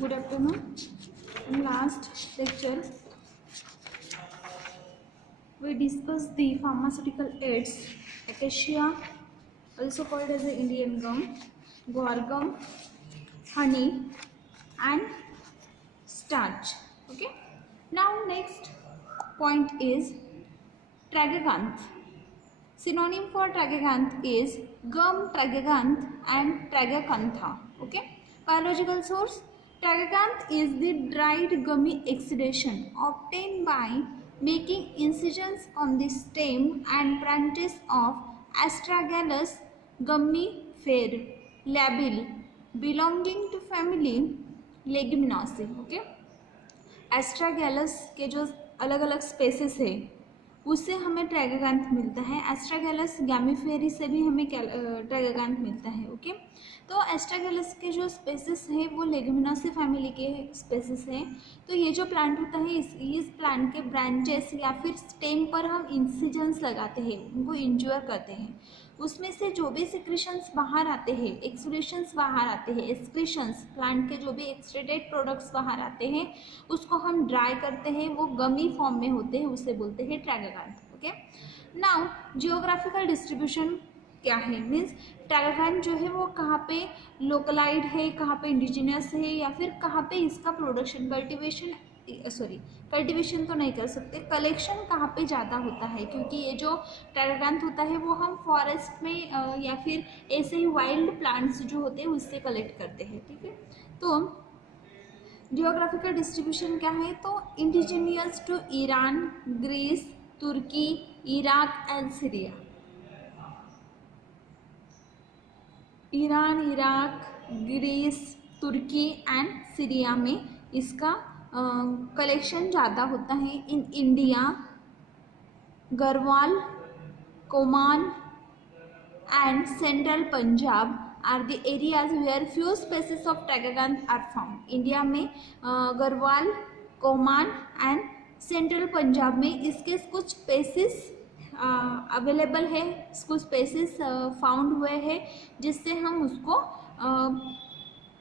Good afternoon. In last lecture, we discussed the pharmaceutical aids, acacia, also called as the Indian gum, guar gum, honey, and starch. Okay. Now next point is tragacanth. Synonym for tragacanth is gum tragacanth and tragacantha. Okay. Biological source: tragacanth is the dried gummy exudation obtained by making incisions on the stem and branches of Astragalus gummiferae labile belonging to family Leguminosae. Okay. एस्ट्रागैलस के जो अलग अलग spaces है उससे हमें ट्रैगाकांथ मिलता है। एस्ट्रागैलस गैमीफेरी से भी हमें ट्रैगाकांथ मिलता है। ओके, तो एस्ट्रागैलस के जो स्पेसिस है वो लेगुमिनोसी फैमिली के स्पेसिस है। तो ये जो प्लांट होता है इस प्लांट के ब्रांचेस या फिर स्टेम पर हम इंसिजन्स लगाते हैं, उनको इंज्योर करते हैं। उसमें से जो भी सिक्रेशंस बाहर आते हैं, एक्सुलेशंस बाहर आते हैं, एक्सक्रीशंस प्लांट के जो भी एक्सट्रेटेड प्रोडक्ट्स बाहर आते हैं उसको हम ड्राई करते हैं, वो गमी फॉर्म में होते हैं, उसे बोलते हैं ट्रैगाकांथ। ओके, नाउ जियोग्राफिकल डिस्ट्रीब्यूशन क्या है, मीन्स ट्रैगाकांथ जो है वो कहाँ पे लोकलाइड है, कहाँ पे इंडिजिनियस है, या फिर कहाँ पे इसका प्रोडक्शन कल्टिवेशन तो नहीं कर सकते, कलेक्शन कहाँ पे ज़्यादा होता है, क्योंकि ये जो ट्रैगाकांथ होता है वो हम फॉरेस्ट में या फिर ऐसे ही वाइल्ड प्लांट्स जो होते हैं उससे कलेक्ट करते हैं। ठीक है, तो जियोग्राफिकल डिस्ट्रीब्यूशन क्या है, तो indigenous to Iran, Greece, Turkey, Iraq and Syria. Iran, Iraq, Greece, Turkey and Syria में इसका कलेक्शन ज़्यादा होता है। In India Garhwal, Kumaon and central Punjab are the areas where few species of tragacanth are found. India में Garhwal, Kumaon and central Punjab में इसके कुछ spaces available है, कुछ स्पेसिस फाउंड हुए हैं जिससे हम उसको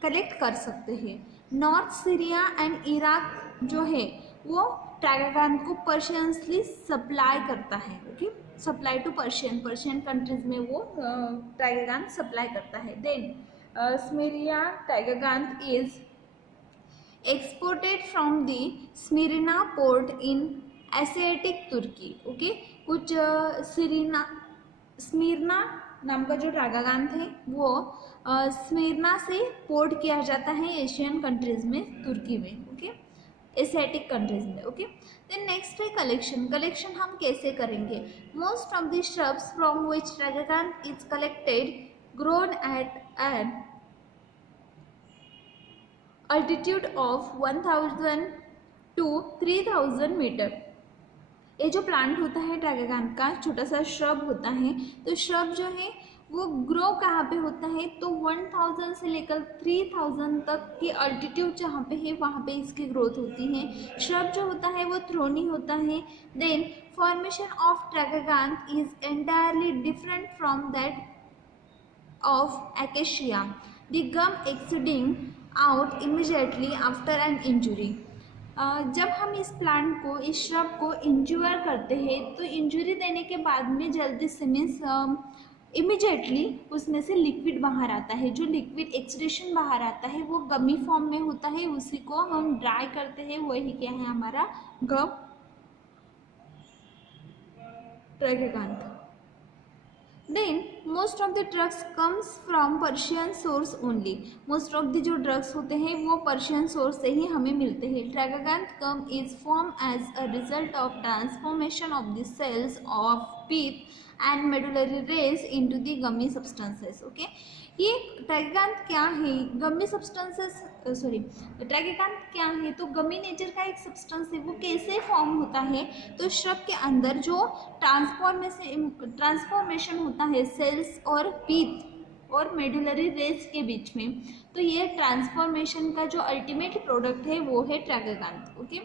कलेक्ट कर सकते हैं। नॉर्थ सीरिया एंड इराक जो है वो ट्रैगाकांथ को पर्शियनली सप्लाई करता है। Okay, supply to Persian countries में वो ट्रैगाकांथ सप्लाई करता है। Then Smyrna tragacanth is exported from the Smyrna port in Asiatic Turkey. Okay, कुछ स्मिरना नाम का जो ट्रैगाकांथ है वो स्मिरना से पोर्ट किया जाता है एशियन कंट्रीज में, तुर्की में। ओके, एशियाटिक कंट्रीज में। ओके, देन नेक्स्ट है कलेक्शन हम कैसे करेंगे। Most of the shrubs from which tragacanth is collected grown at an altitude of 1000 to 3000 metre. ये जो प्लांट होता है ट्रैगाकांथ का छोटा सा श्रब होता है, तो श्रब जो है वो ग्रो कहाँ पे होता है, तो 1000 से लेकर 3000 तक की अल्टीट्यूड जहाँ पे है वहाँ पे इसकी ग्रोथ होती है। श्रब जो होता है वो थ्रोनी होता है। Then formation of tragacanth is entirely different from that of acacia, the gum exuding out immediately after an injury. जब हम इस प्लांट को, इस श्रब को इंज्योर करते हैं तो इंजुरी देने के बाद में जल्दी से मीन्स इमीडिएटली उसमें से लिक्विड बाहर आता है। जो लिक्विड एक्सुडेशन बाहर आता है वो गमी फॉर्म में होता है, उसी को हम ड्राई करते हैं, वही क्या है हमारा gum tragacanth. Then most of the drugs comes from Persian source only. Most of the जो ड्रग्स होते हैं वो पर्शियन सोर्स से ही हमें मिलते हैं। Tragacanth gum is form as a result of transformation of the cells of pith and medullary rays into the gummy substances. Okay, ये tragacanth क्या है, गमी सब्सटेंसेस ट्रैगाकांथ क्या है, तो गमी नेचर का एक सब्सटेंस है। वो कैसे फॉर्म होता है, तो श्रब के अंदर जो ट्रांसफॉर्मेशन होता है सेल्स और पीप और मेडुलरी रेज के बीच में, तो ये ट्रांसफॉर्मेशन का जो अल्टीमेट प्रोडक्ट है वो है tragacanth. Okay,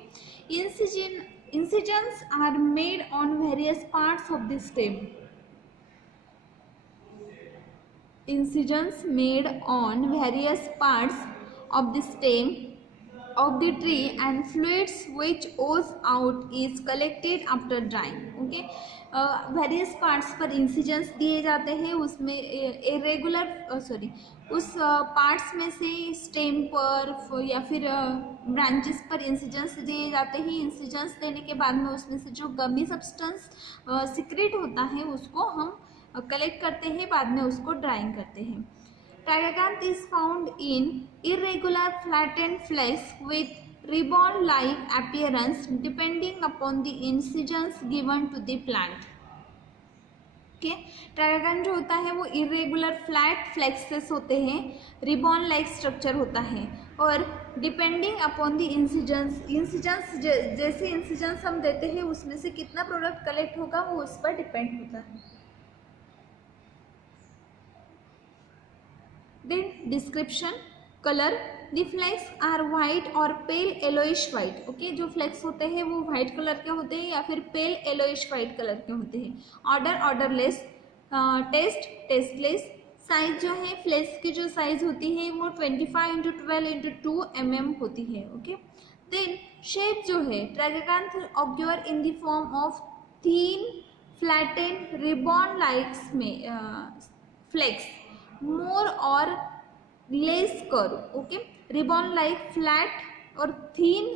incisions are made on various parts of the stem. Incisions made on various parts of the stem of the tree and fluids which oozes out is collected after drying. Okay, various parts पर incisions दिए जाते हैं, उसमें irregular उस parts में से stem पर या फिर ब्रांचेस पर इंसिजन्स दिए जाते हैं. इंसिजन्स देने के बाद में उसमें से जो गमी सब्सटेंस सिक्रेट होता है उसको हम कलेक्ट करते हैं, बाद में उसको ड्राइंग करते हैं. Tragacanth is found in irregular flattened flakes with ribbon-like appearance depending upon the incisions given to the plant. Okay, ट्रागाकांथ जो होता है वो इरेगुलर फ्लैट फ्लेक्सेस होते हैं, रिबॉन लाइक स्ट्रक्चर होता है और डिपेंडिंग अपॉन द इंसिजन्स जैसे इंसिजन्स हम देते हैं उसमें से कितना प्रोडक्ट कलेक्ट होगा वो उस पर डिपेंड होता है. Then description, color, the flakes are white or pale yellowish white. Okay, जो फ्लेक्स होते हैं वो वाइट कलर के होते हैं या फिर पेल येलोइश वाइट कलर के होते हैं. Odour odourless, taste tasteless. Size जो है फ्लेक्स की जो साइज होती है वो 25x12x2 mm होती है. ओके, देन शेप जो है tragacanth observe in the form of thin flattened ribbon likes में फ्लेक्स मोर और less curve. Okay, ribbon like flat और थीन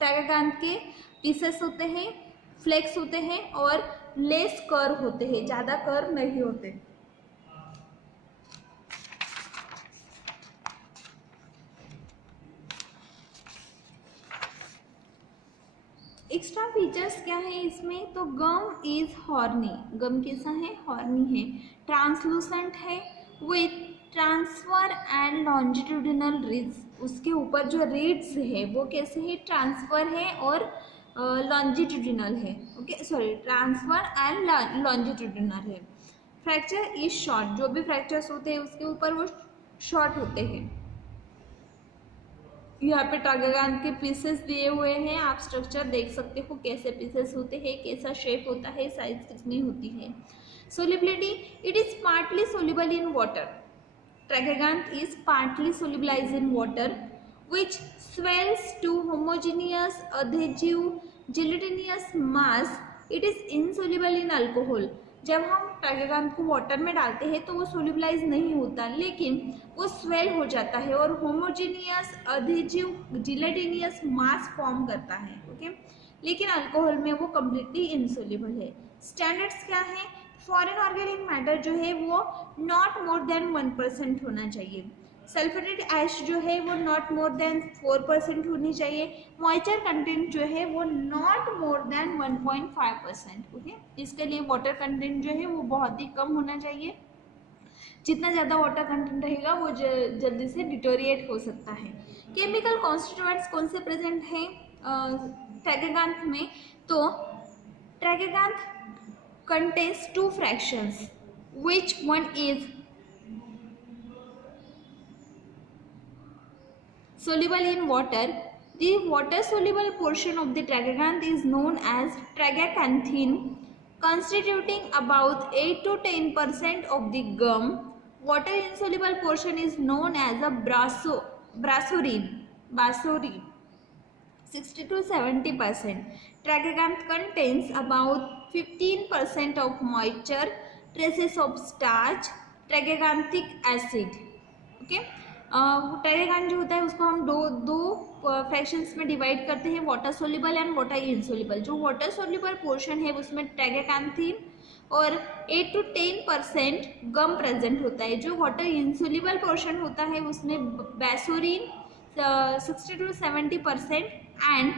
ट्रागाकांथ के पीसेस होते हैं, फ्लेक्स होते हैं और लेस कर्व होते हैं, ज़्यादा कर्व नहीं होते. एक्स्ट्रा फीचर्स क्या है इसमें, तो गम इज हॉर्नी. गम कैसा है, हॉर्नी है. ट्रांसलूसेंट है with transfer and longitudinal reads. उसके ऊपर जो रिड्स है वो कैसे है, ट्रांसफर है और लॉन्जिट्यूडिनल है. Okay, sorry, transfer and longitudinal है. Fracture is short. जो भी फ्रैक्चर्स होते हैं उसके ऊपर वो शॉर्ट होते हैं. यहाँ पे ट्रागाकांथ के पीसेस दिए हुए हैं, आप स्ट्रक्चर देख सकते हो कैसे पीसेस होते हैं, कैसा शेप होता है, साइज कितनी होती है. Solubility, it is partly soluble in water. Tragacanth is partly solubilize in water which swells to homogeneous adhesive gelatinous mass. It is insoluble in alcohol. जब हम ट्रागाकांथ को वाटर में डालते हैं तो वो सोल्यूबलाइज नहीं होता, लेकिन वो स्वेल हो जाता है और होमोजीनियस अधेजिव जिलेटिनियस मास फॉर्म करता है. ओके, लेकिन अल्कोहल में वो कम्प्लीटली इनसोल्यूबल है. स्टैंडर्ड्स क्या है, फॉरेन ऑर्गेनिक मैटर जो है वो नॉट मोर देन 1% होना चाहिए. सल्फेटेड ऐश जो है वो नॉट मोर देन 4% होनी चाहिए. मॉइस्चर कंटेंट जो है वो नॉट मोर देन 1.5%. ओके, इसके लिए वाटर कंटेंट जो है वो बहुत ही कम होना चाहिए. जितना ज़्यादा वाटर कंटेंट रहेगा वो जल्दी से डिटोरिएट हो सकता है. केमिकल कॉन्स्टिट्यूएंट्स कौन से प्रेजेंट हैं ट्रागाकांथ में, तो tragacanth contains 2 fractions which one is soluble in water. The water soluble portion of the tragacanth is known as tragacanthine, constituting about 8 to 10% of the gum. Water insoluble portion is known as a basorine, 60 to 70%. Tragacanth contains about 15% of moisture, traces of starch, tragacanthic acid. Okay, ट्रागाकांथ जो होता है उसको हम दो fractions में divide करते हैं, water soluble and water insoluble. जो वाटर सोल्यूबल पोर्शन है उसमें ट्रागाकांथीन और 8 to 10% गम प्रेजेंट होता है. जो वाटर इनसोल्यूबल पोर्शन होता है उसमें बैसोरीन 60 to 70% एंड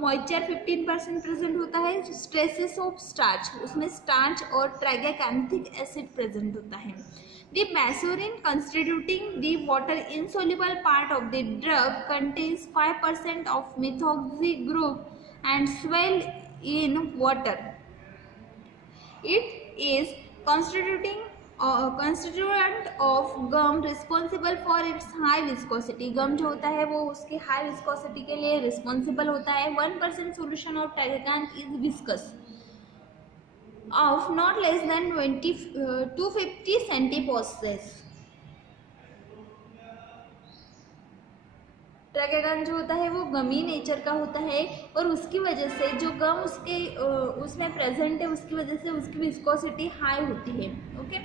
मॉइस्चर 15% प्रेजेंट होता है. ट्रेसेस ऑफ स्टार्च, उसमें स्टार्च और ट्रागाकांथिक एसिड प्रेजेंट होता है. The basorine constituting the water insoluble part of the drug contains 5% of methoxy group and swell in water. It is constituent of gum responsible for its high viscosity. गम जो होता है वो उसके high viscosity के लिए responsible होता है. 1% solution of tragacanth is viscous of not less than 250 centipascals. ट्राइगोगान जो होता है वो गमी नेचर का होता है और उसकी वजह से जो गम उसमें प्रेजेंट है उसकी वजह से उसकी विस्कोसिटी हाई होती है। ओके,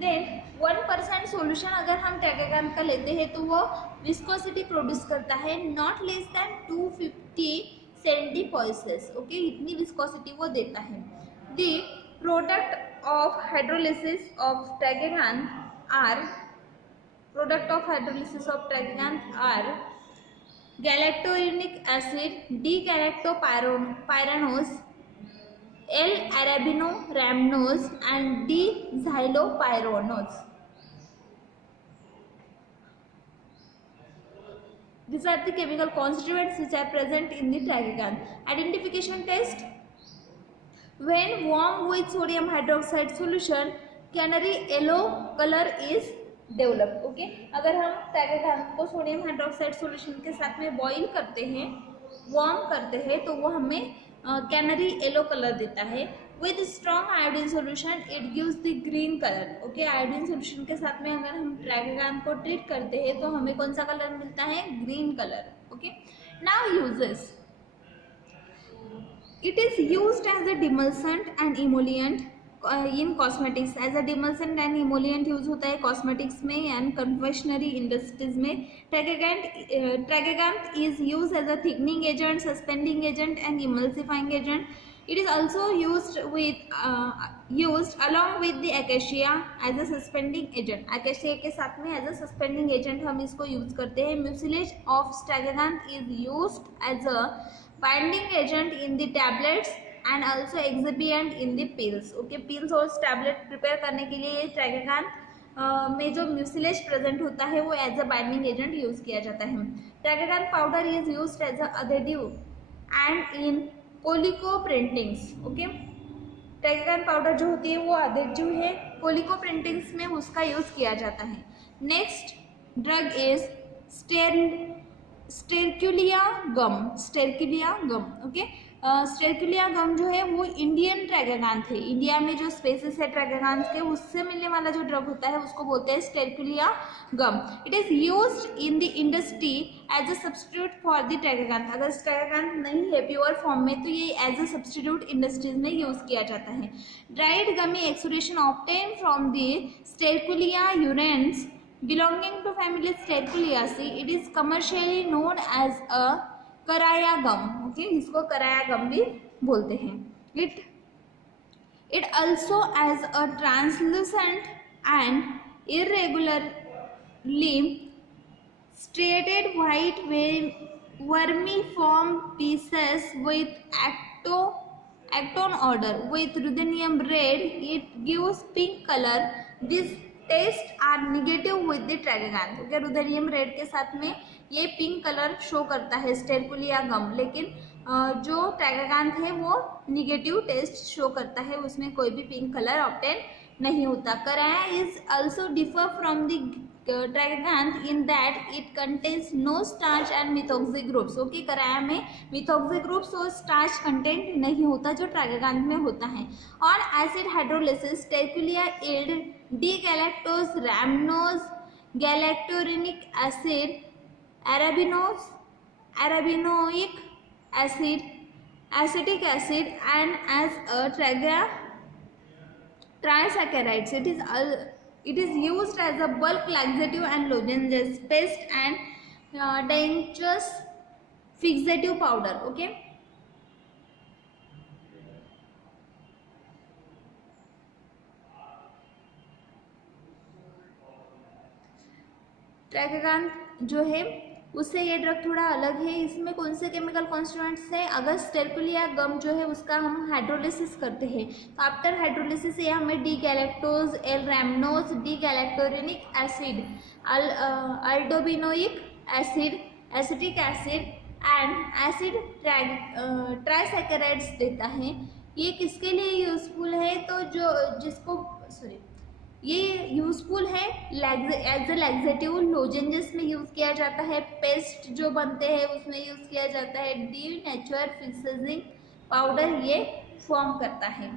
देन 1% सोल्यूशन अगर हम ट्राइगोगान का लेते हैं तो वो विस्कोसिटी प्रोड्यूस करता है not less than 250 centipoises. Okay, इतनी विस्कोसिटी वो देता है। The product of hydrolysis of tragacanth are galactorenic acid, D-galactopyranose, L-arabinoramnose and D-xylopyranose. These are the chemical constituents which are present in the tragagan. Identification test: when warmed with sodium hydroxide solution, canary yellow color is develop. Okay, अगर हम ट्राइगोगान को sodium hydroxide solution के साथ में boil करते हैं, warm करते हैं, तो वो हमें कैनरी येलो कलर देता है। With strong iodine solution it gives the green colour. Okay, iodine solution के साथ में अगर हम ट्राइगोगान को ट्रीट करते हैं तो हमें कौन सा कलर मिलता है? Green colour. Okay, now uses: it is used as a demulcent and emollient in cosmetics. As a demulcent and emollient use होता है कॉस्मेटिक्स में एंड कन्फेक्शनरी इंडस्ट्रीज में। Tragacanth is use as a thickening agent, suspending agent and emulsifying agent. It is also used along with the acacia as a suspending agent. Acacia के साथ में as a suspending agent हम इसको use करते हैं। Mucilage of tragacanth is used as a binding agent in the tablets and also excipient in the pills. Okay, pills और tablet prepare करने के लिए ये ट्राइगोगान में जो म्यूसिलेज प्रेजेंट होता है वो as a binding agent use किया जाता है। Tragacanth powder is used as a adhesive and in calico printings. Okay, tragacanth powder जो होती है वो अडेसिव है, कोलिको प्रिंटिंग्स में उसका यूज किया जाता है। Next drug is sterculia gum. Okay, sterculia gum जो है वो इंडियन ट्राइगोगान थे। इंडिया में जो स्पेसिस है ट्राइगोगान के उससे मिलने वाला जो ड्रग होता है उसको बोलते हैं sterculia gum. It is used in the industry as a substitute for the tragacanth. अगर ट्राइगोगान नहीं है प्योर फॉर्म में तो ये एज अ सब्स्टिट्यूट इंडस्ट्रीज में यूज किया जाता है। Dried gummy exudation obtain from the sterculia urens belonging to family Sterculiaceae. It is commercially known as a कराया गम। ओके, इसको कराया गम भी बोलते हैं। It also as a translucent and irregularly striated white vermiform pieces with acton order with ruthenium red. It gives pink color. This test are negative with the tragacanth. Okay, ruthenium red के साथ में ये pink colour show करता है स्टेरक्यूलिया गम, लेकिन जो ट्राइगोगान है वो निगेटिव टेस्ट शो करता है, उसमें कोई भी पिंक कलर ऑब्टेन नहीं होता। Karaya is also differ from the tragacanth in that it contains no starch and methoxy groups. Okay, karaya में मिथोक्सी ग्रुप्स और स्टार्च कंटेंट नहीं होता जो ट्राइगोगान में होता है। और acid hydrolysis sterculia yield D-galactose, rhamnose, galactorenic acid, arabinoic acid, acetic acid, and as a trisaccharides. It is used as a bulk laxative and lozenges, paste and dentures fixative powder. Okay. ट्राइगोगान जो है उससे ये drug थोड़ा अलग है। इसमें कौन से केमिकल कॉन्स्टिट्यूएंट्स है? अगर स्टेरक्यूलिया गम जो है उसका हम हाइड्रोलिसिस करते हैं तो आफ्टर हाइड्रोलिसिस ये हमें D galactose, L rhamnose, D galacturonic acid, aldobionic acid, acetic acid and acid trisaccharides देता है। ये किसके लिए यूजफुल है? तो ये यूजफुल है एज अ लैक्सेटिव, लोजेंजेस में यूज किया जाता है, पेस्ट जो बनते हैं उसमें यूज किया जाता है, डी नेचर फिक्सिंग पाउडर ये फॉर्म करता है।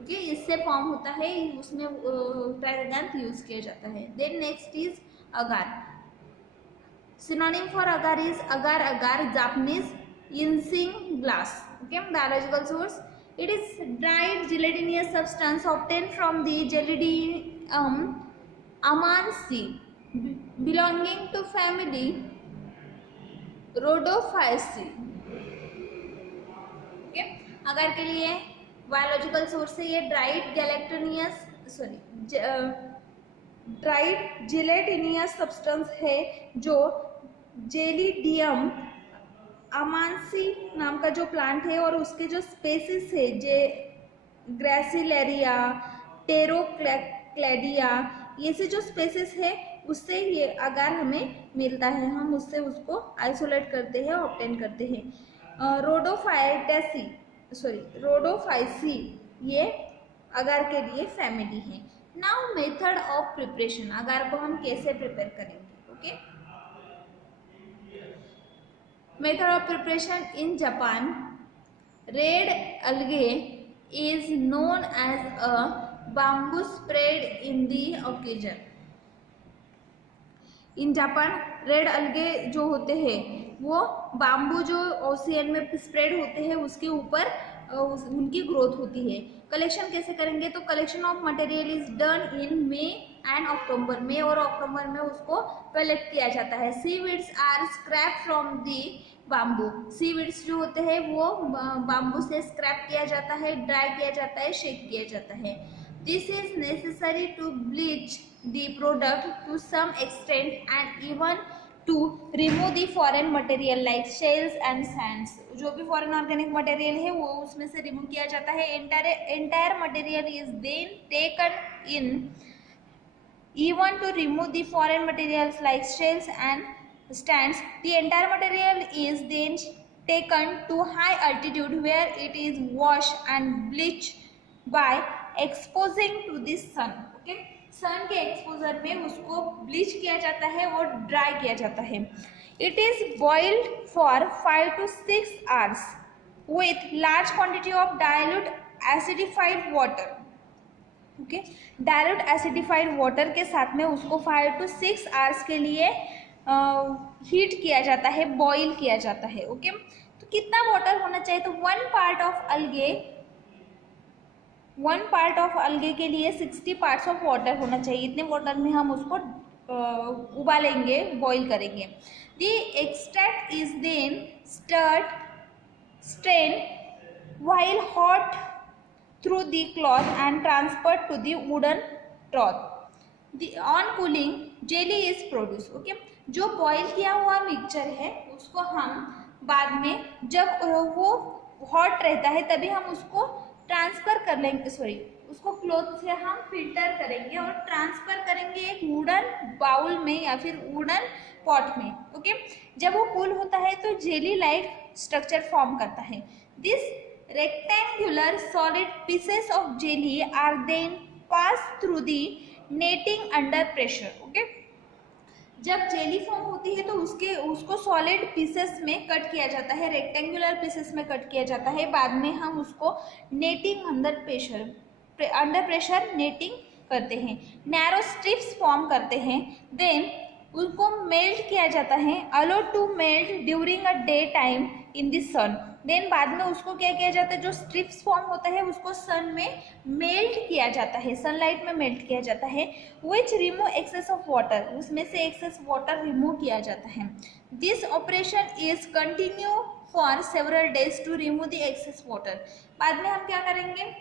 ओके, इससे फॉर्म होता है, उसमें ट्राइगोगान यूज किया जाता है। Then next is agar. Synonym for agar is agar agar, Japanese isinglass. Okay, biological source. It is dried gelatinous substance obtained from the Gelidium amansi belonging to family Rhodophyceae. Okay, अगर के लिए biological source है ये dried gelatinous substance है जो gelidium अमांसी नाम का जो प्लांट है और उसके जो स्पेसिस है जे ग्रेसिलेरिया, टेरोक्लेडिया, ये से जो स्पेसिस है उससे ये अगार हमें मिलता है, हम उससे उसको आइसोलेट करते हैं, ऑब्टेन करते हैं. रोडोफाइसी ये अगार के लिए फैमिली है. Now method of preparation, agar को हम कैसे प्रिपेयर करेंगे. Okay, method of preparation in Japan, red algae is known as a bamboo spread in the occasion. In Japan red algae जो होते हैं वो बाम्बू जो ओशियन में स्प्रेड होते हैं उसके ऊपर उनकी ग्रोथ होती है. कलेक्शन कैसे करेंगे, तो collection of material is done in May and October. मई और अक्टूबर में उसको कलेक्ट किया जाता है. Seaweeds are scrap from the bamboo. Seaweeds जो होते हैं वो बाम्बू से स्क्रैप किया जाता है, ड्राई किया जाता है, शेक किया जाता है. This is necessary to bleach the product to some extent and even to remove the foreign material like shells and sands. जो भी foreign organic material है वो उसमें से remove किया जाता है. Entire material is then taken in even to remove the foreign materials like shells and sands. The entire material is then taken to high altitude where it is washed and bleached by exposing to the sun. Okay, sun के exposure में उसको bleach किया जाता है और dry किया जाता है. It is boiled for 5 to 6 hours with large quantity of dilute acidified water. Okay, dilute acidified water के साथ में उसको 5 to 6 hours के लिए हीट किया जाता है, बॉइल किया जाता है. ओके, तो कितना वाटर होना चाहिए, तो 1 part of algae के लिए 60 parts of water होना चाहिए. इतने वाटर में हम उसको उबालेंगे, बॉईल करेंगे. The extract is then strained while hot through the cloth and transferred to the wooden trough. On cooling jelly is produced. Okay, जो बॉईल किया हुआ मिक्सचर है उसको हम बाद में जब वो हॉट रहता है तभी हम उसको ट्रांसफर कर लेंगे, उसको क्लॉथ से हम फिल्टर करेंगे और ट्रांसफर करेंगे एक वुडन बाउल में या फिर वुडन पॉट में. ओके, जब वो कूल होता है तो जेली लाइक स्ट्रक्चर फॉर्म करता है. This rectangular solid pieces of jelly are then pass through the netting under pressure. Okay, जब जेली फॉर्म होती है तो उसको सॉलिड पीसेस में कट किया जाता है, रेक्टेंगुलर पीसेस में कट किया जाता है. बाद में हम उसको नेटिंग अंडर प्रेशर नेटिंग करते हैं, नैरो स्ट्रिप्स फॉर्म करते हैं. देन उनको मेल्ट किया जाता है, allowed to melt during a day time in the sun. Then बाद में उसको क्या किया जाता है, जो स्ट्रिप्स फॉर्म होता है उसको सन में मेल्ट किया जाता है, सनलाइट में मेल्ट किया जाता है. Which remove excess of water, उसमें से एक्सेस वाटर रिमूव किया जाता है. This operation is continue for several days to remove the excess water. बाद में हम क्या करेंगे,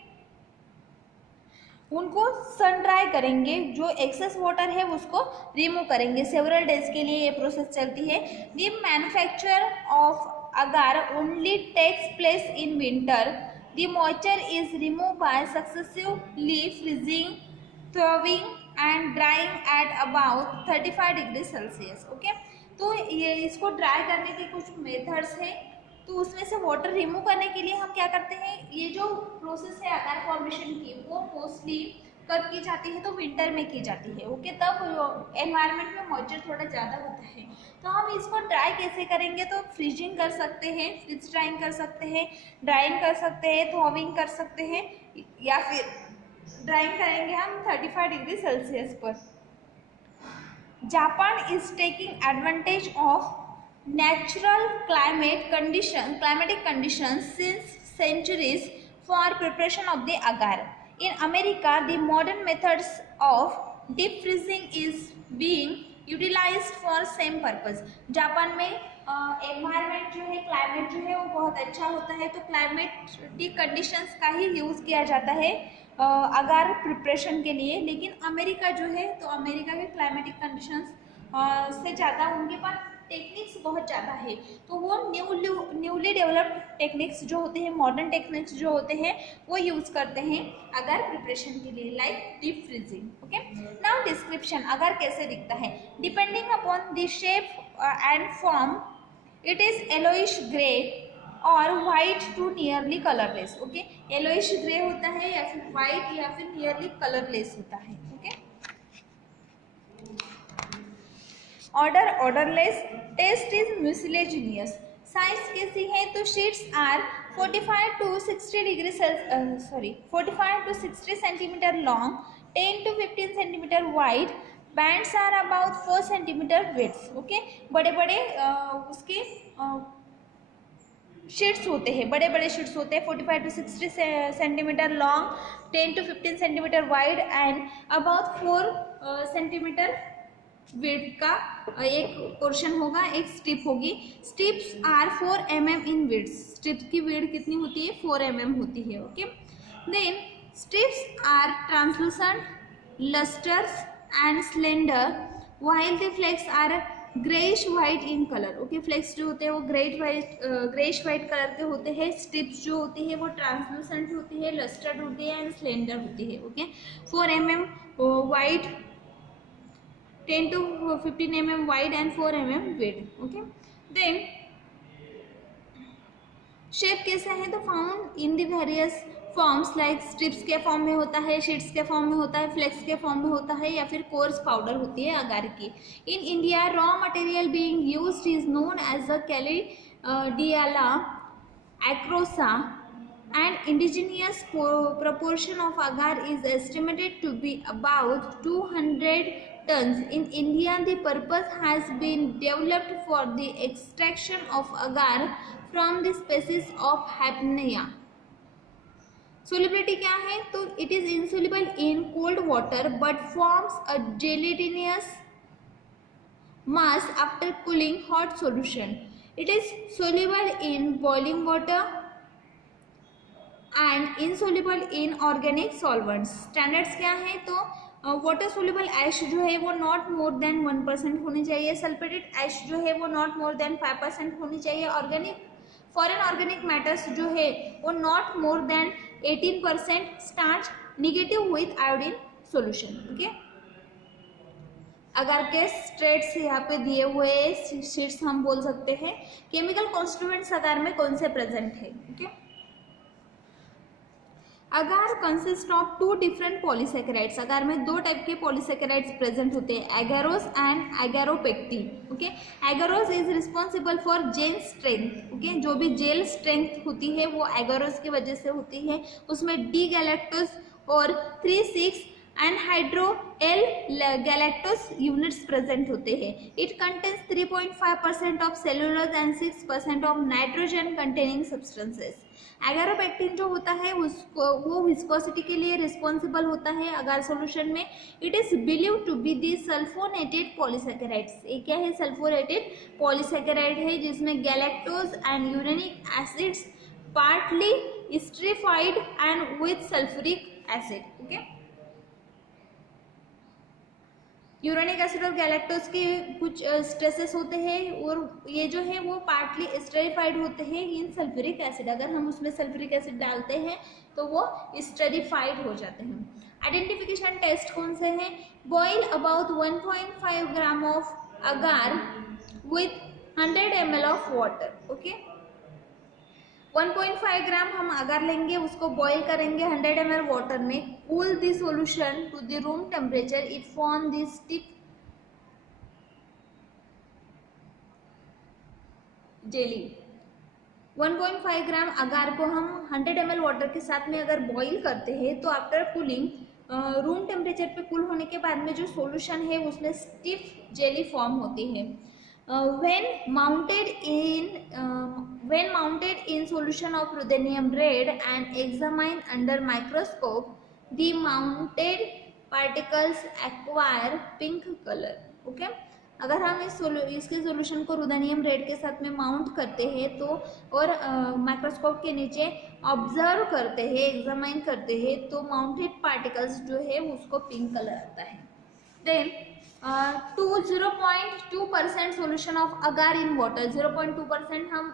उनको सन ड्राई करेंगे, जो एक्सेस वाटर है उसको रिमूव करेंगे. सेवरल डेज के लिए ये प्रोसेस चलती है. The manufacture of agar only takes place in winter. The moisture is removed by successively freezing, thawing and drying at about 35 degrees Celsius. Okay, तो ये इसको ड्राई करने के कुछ मेथड्स हैं. तो उसमें से वाटर रिमूव करने के लिए हम क्या करते हैं, ये जो प्रोसेस है अगार फॉर्मेशन की वो मोस्टली कब की जाती है, तो विंटर में की जाती है. ओके, तब एनवायरनमेंट में मॉइस्चर थोड़ा ज़्यादा होता है. तो हम इसको ड्राई कैसे करेंगे, तो फ्रीजिंग कर सकते हैं, फ्रीज ड्राइंग कर सकते हैं, ड्राइंग कर सकते हैं, थॉविंग कर सकते हैं, या फिर ड्राइंग करेंगे हम 35 डिग्री सेल्सियस पर. Japan is taking advantage of natural climatic conditions since centuries for preparation of the agar. In America, the modern methods of deep freezing is being utilized for same purpose. Japan में environment जो है, climate जो है वो बहुत अच्छा होता है, तो क्लाइमेटिक कंडीशंस का ही यूज़ किया जाता है अगार प्रिपरेशन के लिए. लेकिन अमेरिका जो है, तो अमेरिका के क्लाइमेटिक कंडीशंस से ज़्यादा उनके पास टेक्निक्स बहुत ज़्यादा है, तो वो न्यूली डेवलप्ड टेक्निक्स जो होते हैं, मॉडर्न टेक्निक्स जो होते हैं, वो यूज़ करते हैं अगर प्रिपरेशन के लिए, like deep freezing. Okay, now description. Agar कैसे दिखता है? Depending upon the shape and form, it is yellowish grey और white to nearly colourless. Okay, yellowish grey होता है या फिर वाइट या फिर नियरली कलरलेस होता है. Okay, odour odourless. Taste is mucilaginous. Size कैसी है? तो sheets are 45 to 60 centimetre long, 10 to 15 centimetre wide. Bands are about 4 centimetre width. Okay, बड़े बड़े उसके शीट्स होते हैं, बड़े बड़े शीट्स होते हैं, 45 to 60 centimetre long, 10 to 15 centimetre wide and about 4 centimetre width का एक पोर्शन होगा, एक स्ट्रिप होगी. Strips are 4 mm in width. Strip की विड्थ कितनी होती है? 4 mm होती है. Okay, then strips are translucent, lustres and slender, while the flakes are greyish white in colour. Okay, flakes जो होते हैं वो ग्रेइश वाइट कलर के होते हैं. स्ट्रिप्स जो होती है वो ट्रांसलूसेंट होती है, लस्टर्ड होती है एंड स्लेंडर होती है. Okay, 4 mm wide, 10 to 15 mm wide and 4 mm width. Okay, then shape कैसा है? तो found in the various forms, like strips के फॉर्म में होता है, शीट्स के फॉर्म में होता है, फ्लेक्स के फॉर्म में होता है, या फिर कोर्स पाउडर होती है अगार की. In India raw material being used is known as the Gelidiella acerosa, and indigenous proportion of agar is estimated to be about 200 tons. In India, the purpose has been developed for the extraction of agar from the species of Hypnea. Solubility क्या है? तो it is insoluble in cold water but forms a gelatinous mass after cooling hot solution. It is soluble in boiling water and insoluble in organic solvents. Standards क्या है? तो water soluble ऐश जो है वो not more than 1% होनी चाहिए. Sulphated ऐश जो है वो नॉट मोर देन 5% होनी चाहिए. ऑर्गेनिक फॉरेन ऑर्गेनिक मैटर्स जो है वो not more than 18%. Starch negative with iodine solution. Okay, अगर के स्ट्रेट्स यहाँ पे दिए हुए शीट्स हम बोल सकते हैं. केमिकल कॉन्स्टिट्यूएंट्स अगर में कौन से प्रेजेंट है? Okay, agar consist of 2 different polysaccharides. Agar में 2 टाइप के पॉलीसेकेराइड्स प्रेजेंट होते हैं, agarose and agaropectin. Okay, agarose is responsible for gel strength. Okay, जो भी जेल स्ट्रेंथ होती है वो एगारोस की वजह से होती है. उसमें डी गैलेक्टोस और 3,6 anhydro L galactose units present होते हैं. It contains 3.5% of cellulose and 6% of nitrogen containing substances. Agaropectin जो होता है उसको वो विस्कोसिटी के लिए रिस्पॉन्सिबल होता है अगार सॉल्यूशन में. It is believe to be the sulphonated polysaccharides. ये क्या है? सल्फोनेटेड पॉलीसेकेराइड है जिसमें galactose and uronic acids partly esterified and with sulphuric acid. Okay, uronic acid और गैलेक्टोज के कुछ स्ट्रेसेस होते हैं और ये जो है वो पार्टली एस्टरिफाइड होते हैं इन सल्फ्यूरिक एसिड. अगर हम उसमें सल्फ्यूरिक एसिड डालते हैं तो वो एस्टरिफाइड हो जाते हैं. आइडेंटिफिकेशन टेस्ट कौन से हैं? Boil about 1.5 gram of agar with 100 ml of water. Okay, 1.5 gram हम अगार लेंगे, उसको बॉईल करेंगे 100 ml वाटर में. Cool the solution to the room temperature. It form the stick jelly. 1.5 gram agar को हम 100 ml वाटर के साथ में अगर बॉईल करते हैं तो आफ्टर कूलिंग रूम टेम्परेचर पे कूल होने के बाद में जो सॉल्यूशन है उसमें स्टिफ जेली फॉर्म होती है। when mounted in solution of ruthenium red and examined under microscope, the mounted particles acquire pink color. Okay, अगर हम इसके सॉल्यूशन को रुथेनियम रेड के साथ में माउंट करते हैं तो और माइक्रोस्कोप के नीचे ऑब्जर्व करते हैं, एग्जामाइन करते हैं, तो माउंटेड पार्टिकल्स जो है उसको पिंक कलर आता है। Then 0.2% solution of agar in water, 0.2% हम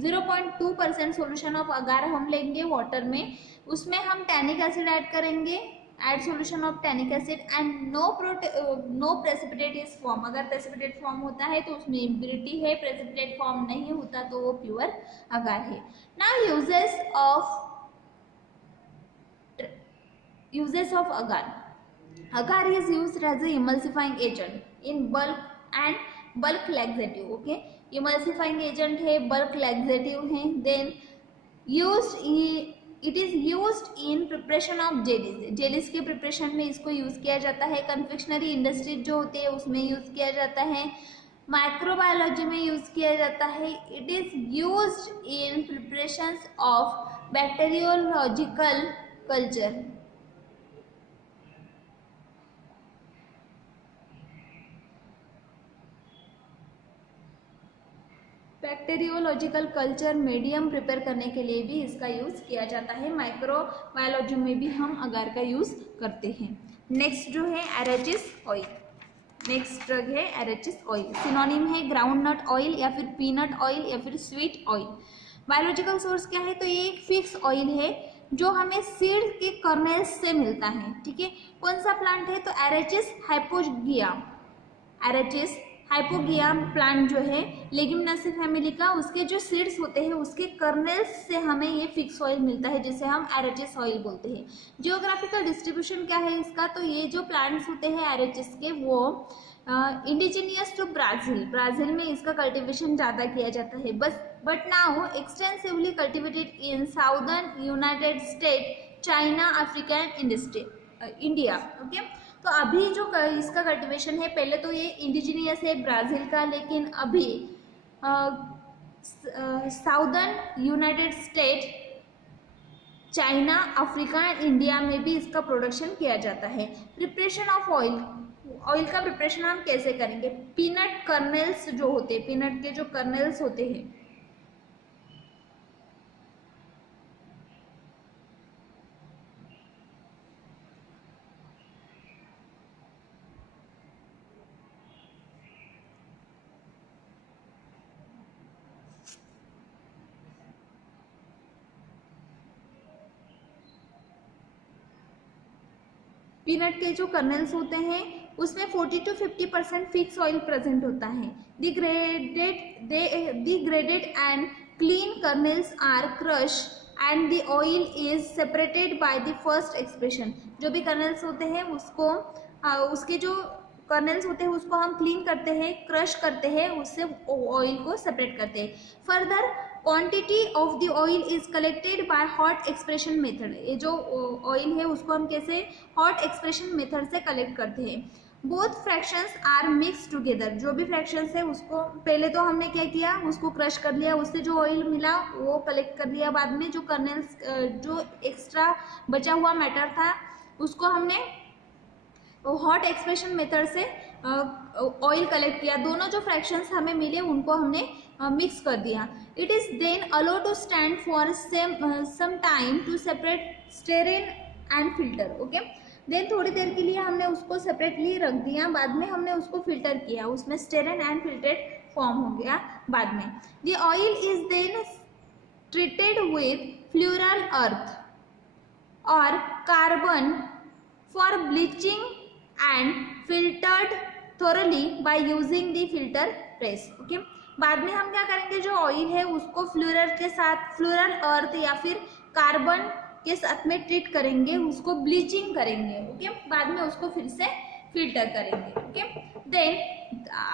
0.2% सोल्यूशन ऑफ अगार हम लेंगे वाटर में, उसमें हम टैनिक एसिड ऐड करेंगे, add solution of tannic acid and no precipitate is form. अगर प्रेसिपिटेट फॉर्म होता है तो उसमें इम्प्योरिटी है, प्रेसिपिटेट फॉर्म नहीं होता तो वो प्योर अगार है। Now uses of agar. Agar is used as a emulsifying agent in bulk and bulk laxative. Okay, emulsifying agent है, bulk laxative है। Then it is used in preparation of jellies. Jellies के preparation में इसको use किया जाता है। confectionery industry जो होती है उसमें यूज किया जाता है। माइक्रोबायोलॉजी में यूज किया जाता है। It is used in preparations of bacteriological culture. Bacteriological culture medium prepare करने के लिए भी इसका यूज़ किया जाता है। माइक्रोबायोलॉजी में भी हम अगार का यूज़ करते हैं। नेक्स्ट जो है एरेचिस ऑयल, नेक्स्ट ड्रग है एरेचिस ऑयल। सिनोनिम है ग्राउंड नट ऑयल या फिर पीनट ऑयल या फिर स्वीट ऑयल। बायोलॉजिकल सोर्स क्या है, तो ये एक फिक्स ऑयल है जो हमें सीड के कर्नेल्स से मिलता है। ठीक है, कौन सा प्लांट है, तो एरेचिस हाइपोगिया। एरेचिस हाइपोगिया प्लांट जो है लेग्यूमिनेसी फैमिली का, उसके जो सीड्स होते हैं उसके कर्नेल्स से हमें ये फिक्स ऑयल मिलता है जिसे हम एरेचिस ऑयल बोलते हैं। जियोग्राफिकल डिस्ट्रीब्यूशन क्या है इसका, तो ये जो प्लांट्स होते हैं एरेचिस के वो इंडिजिनियस टू ब्राज़ील में इसका कल्टिवेशन ज़्यादा किया जाता है। But now extensively cultivated in southern United state, China, Africa and India. Okay, तो अभी जो इसका कल्टिवेशन है, पहले तो ये इंडिजिनियस है ब्राज़ील का, लेकिन अभी southern United state, China, Africa and India में भी इसका प्रोडक्शन किया जाता है। प्रिपरेशन ऑफ ऑयल, ऑयल का प्रिपरेशन हम कैसे करेंगे, पीनट कर्नेल्स जो होते हैं, पीनट के जो कर्नेल्स होते हैं, पीनट के जो कर्नेल्स होते हैं उसमें 40 to 50% फिक्स ऑयल प्रेजेंट होता है। Degraded and clean kernels are crush and the oil is separated by the first expression. जो भी कर्नेल्स होते हैं उसको उसके जो कर्नेल्स होते हैं उसको हम क्लीन करते हैं, क्रश करते हैं, उससे ऑयल को सेपरेट करते हैं। Further quantity of the oil is collected by hot expression method. ये जो ऑयल है उसको हम कैसे हॉट एक्सप्रेशन मेथड से कलेक्ट करते हैं। Both fractions are mix together. जो भी फ्रैक्शंस है उसको पहले तो हमने क्या किया, उसको क्रश कर लिया, उससे जो ऑयल मिला वो कलेक्ट कर लिया। बाद में जो कर्नेल्स जो एक्स्ट्रा बचा हुआ मैटर था उसको हमने हॉट एक्सप्रेशन मेथड से ऑयल कलेक्ट किया। दोनों जो फ्रैक्शंस हमें मिले उनको हमने मिक्स कर दिया। It is then allow to stand for some time to separate stearin and filter. Okay, then थोड़ी देर के लिए हमने उसको सेपरेटली रख दिया, बाद में हमने उसको फिल्टर किया, उसमें स्टेरिन एंड फिल्ट्रेट फॉर्म हो गया बाद में। The oil is then treated with fuller's earth और carbon for bleaching and filtered thoroughly by using the filter press। Okay, बाद में हम क्या करेंगे, जो ऑयल है उसको फ्लूरल के साथ, फ्लूरल अर्थ या फिर कार्बन के साथ में ट्रीट करेंगे, उसको ब्लीचिंग करेंगे। ओके, बाद में उसको फिर से फिल्टर करेंगे। ओके, देन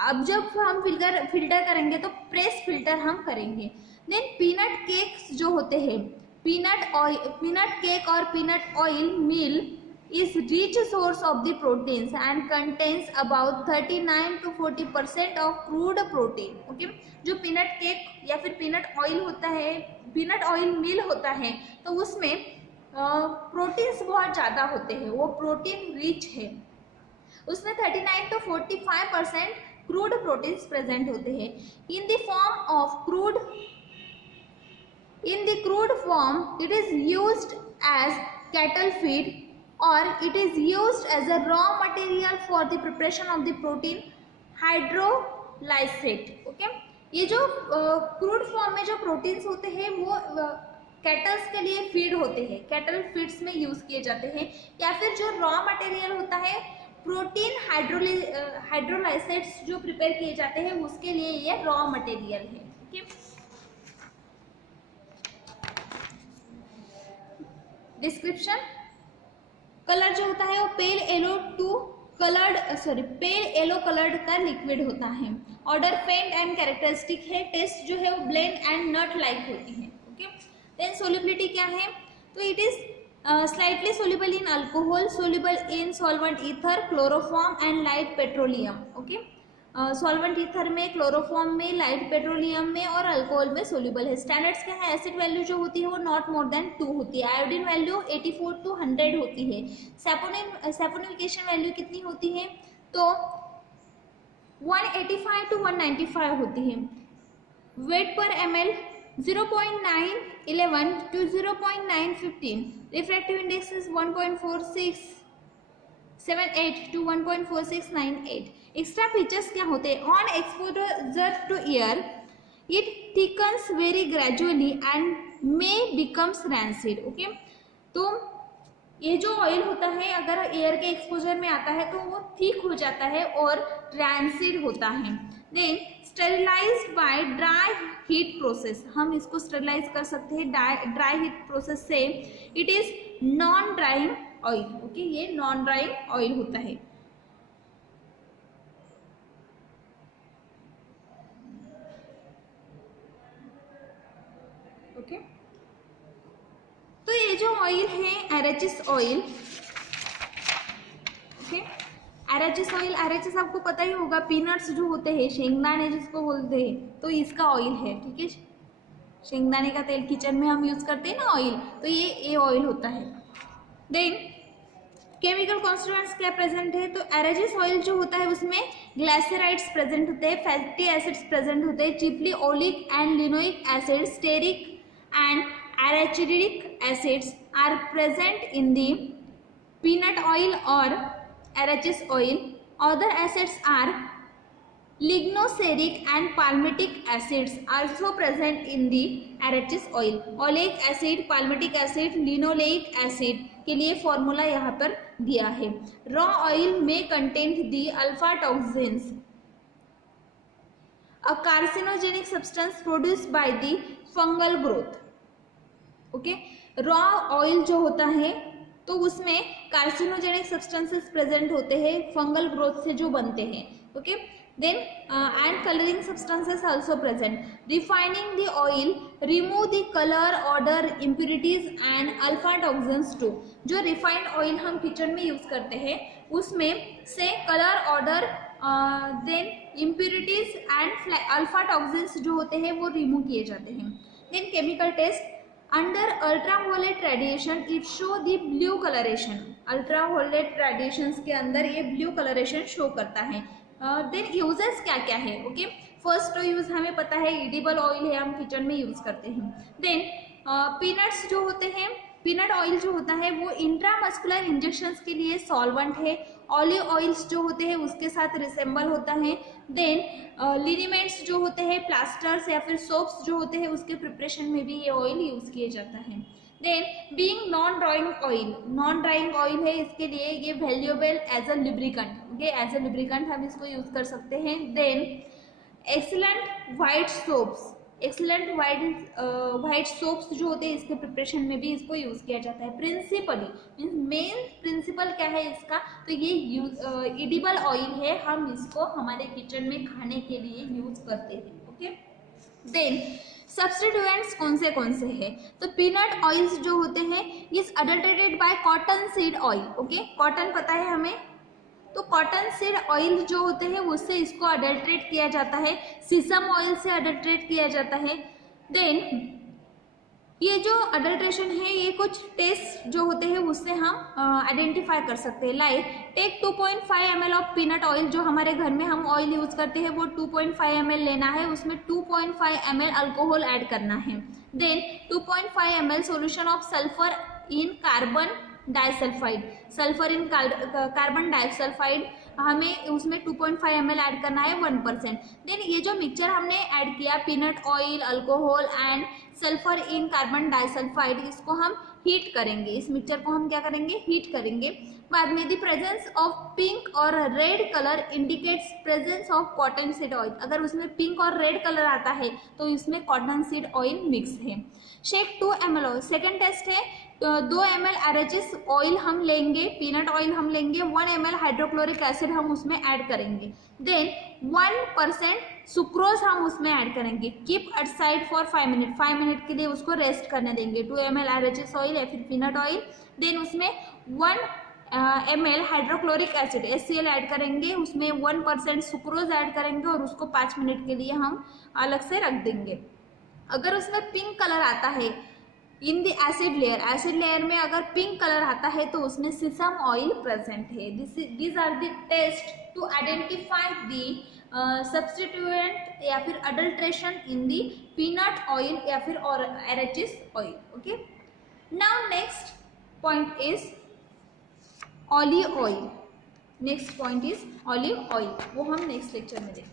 अब जब हम फिल्टर करेंगे तो प्रेस फिल्टर हम करेंगे। देन पीनट केक्स जो होते हैं, पीनट केक और peanut oil mill is rich source of the proteins and contains about 39 to 40% of crude protein. Okay, जो पीनट केक या फिर पीनट ऑयल होता है, पीनट ऑयल मिल होता है, तो उसमें प्रोटीन्स बहुत ज़्यादा होते हैं, वो प्रोटीन रिच है, उसमें 39 to 45% क्रूड प्रोटीन्स प्रेजेंट होते हैं. इन the form of crude, in the crude form it is used as cattle feed or it is used as a raw material for the preparation of the protein hydrolysate. Okay, ये जो crude form में जो proteins होते हैं वो kettles के लिए feed होते हैं, कैटल फीड्स में यूज किए जाते हैं, या फिर जो रॉ मटेरियल होता है प्रोटीन हाइड्रोलाइसेट्स जो प्रिपेयर किए जाते हैं उसके लिए ये रॉ मटेरियल है. Okay, description. कलर जो होता है वो pale yellow to pale yellow coloured का लिक्विड होता है. ऑर्डर फेंट एंड कैरेक्टरिस्टिक है. टेस्ट जो है वो ब्लेंड एंड नट लाइक होती है. ओके, देन सोलिबिलिटी क्या है, तो it is slightly soluble in alcohol, soluble in solvent ether, chloroform and light petroleum. Okay, solvent ether में, क्लोरोफॉर्म में, लाइट पेट्रोलियम में और अल्कोहल में सोल्यूबल है. स्टैंडर्ड्स क्या है, एसिड वैल्यू जो होती है वो नॉट मोर देन 2 होती है, आयोडीन वैल्यू 84 to 100 होती है, सैपोनिफिकेशन वैल्यू कितनी होती है, तो 185 to 195 होती है. वेट पर ml 0.911 to 0.915. Refractive index is 1.4678 to 1.4698. Extra features क्या होते हैं, on exposure to air it thickens very gradually and may becomes rancid. Okay, तो ये जो ऑयल होता है अगर एयर के एक्सपोजर में आता है तो वो थिक हो जाता है और रैंसिड होता है. Then sterilised by dry heat process, हम इसको स्टेरिलाइज कर सकते हैं ड्राई हीट प्रोसेस से. It is non drying oil. Okay, ये नॉन ड्राइंग ऑयल होता है. ओके, तो ये जो ऑयल है arachis oil. Okay, arachis oil, arachis आपको पता ही होगा, पीनट्स जो होते हैं, शेंगदाने जिसको बोलते हैं, तो इसका ऑयल है. ठीक है, शेंगदाने का तेल किचन में हम यूज करते हैं ना ऑयल, तो ये ऑयल होता है. देन केमिकल कॉन्स्टिट्यूएंट्स क्या प्रेजेंट है, तो एरेचिस ऑयल जो होता है उसमें ग्लाइसराइड्स प्रेजेंट होते हैं, फैटी एसिड्स प्रेजेंट होते हैं, chiefly oleic and linoleic acid, stearic and arachidic acids are present in the peanut oil or arachis oil. Other acids are lignoceric and palmitic acids also present in the arachis oil. Oleic acid, palmitic acid, linoleic acid के लिए formula यहाँ पर दिया है. Raw oil may contain the alpha toxins, a carcinogenic substance produced by the fungal growth. Okay, raw oil जो होता है तो उसमें कार्सिनोजेनिक सब्सटेंसेस प्रेजेंट होते हैं फंगल ग्रोथ से जो बनते हैं. Okay, then and colouring substances also present. Refining the oil remove the colour, odour, impurities and alpha toxins too. जो रिफाइंड ऑयल हम किचन में यूज करते हैं उसमें से colour, odour, then impurities and alpha toxins जो होते हैं वो रिमूव किए जाते हैं. Then chemical test. Under ultraviolet radiation it show the blue colouration. Ultraviolet radiations के अंदर ये ब्लू कलरेशन शो करता है. देन यूजेस क्या क्या है. ओके, फर्स्ट यूज हमें पता है एडिबल ऑयल है, हम किचन में यूज करते हैं. देन पीनट्स जो होते हैं, पीनट ऑयल जो होता है वो इंट्रामस्कुलर इंजेक्शंस के लिए सॉल्वेंट है. ऑलिव ऑयल्स जो होते हैं उसके साथ रिसेंबल होता है. देन लिनीमेंट्स जो होते हैं, प्लास्टर्स या फिर सोप्स जो होते हैं उसके प्रिपरेशन में भी ये ऑयल यूज किए जाता है. Then being non drying oil, non drying oil है, इसके लिए ये valuable as a lubricant. Okay, as a lubricant हम इसको यूज कर सकते हैं. Then excellent white soaps, excellent white soaps जो होते हैं इसके प्रिपरेशन में भी इसको यूज किया जाता है. प्रिंसिपली मीन्स मेन प्रिंसिपल क्या है इसका, तो ये एडिबल ऑयल है, हम इसको हमारे किचन में खाने के लिए यूज करते हैं. ओके, देन सब्स्टिट्यूएंट्स कौन से हैं? तो पीनट ऑयल्स जो होते हैं is adulterated bye cotton seed oil. Okay, cotton पता है हमें, तो कॉटन सीड ऑयल जो होते हैं उससे इसको अडल्ट्रेट किया जाता है, सीसम ऑयल से अडल्ट्रेट किया जाता है। देन ये जो अडल्ट्रेशन है ये कुछ टेस्ट जो होते हैं उससे हम आइडेंटिफाई कर सकते हैं। Like take 2.5 ml of peanut oil, जो हमारे घर में हम ऑयल यूज करते हैं वो 2.5 ml लेना है, उसमें 2.5 ml अल्कोहल ऐड करना है। Then 2.5 ml solution of sulphur in carbon disulphide, sulphur in carbon disulphide हमें उसमें 2.5 ml ऐड करना है 1%। देन ये जो मिक्सचर हमने ऐड किया peanut oil, alcohol and sulphur in carbon disulphide, इसको हम हीट करेंगे, इस मिक्सचर को हम क्या करेंगे, हीट करेंगे। बाद में द प्रेजेंस ऑफ पिंक और red colour indicates presence of cotton seed oil, अगर उसमें पिंक और रेड कलर आता है तो इसमें कॉटन सीड ऑयल मिक्स है। Shake 2 ml oil, second test है, 2 ml RHS ऑयल हम लेंगे, पीनट ऑयल हम लेंगे, 1 ml हाइड्रोक्लोरिक एसिड हम उसमें ऐड करेंगे। देन 1% सुक्रोज हम उसमें ऐड करेंगे। Keep aside for 5 minute, 5 minute के लिए उसको रेस्ट करने देंगे। 2 ml RHS ऑयल या फिर पीनट ऑयल, देन उसमें 1 ml hydrochloric acid HCl add करेंगे, उसमें 1% सुक्रोज ऐड करेंगे और उसको 5 मिनट के लिए हम अलग से रख देंगे। अगर उसमें पिंक कलर आता है in the acid layer, acid layer में अगर पिंक कलर आता है तो उसमें सीसम ऑयल प्रेजेंट है। This are the test to identify the substituent या फिर adulteration in the peanut oil या फिर और RHS oil. Okay, now next point is olive oil. Next point is olive oil, वो हम नेक्स्ट लेक्चर में देखेंगे।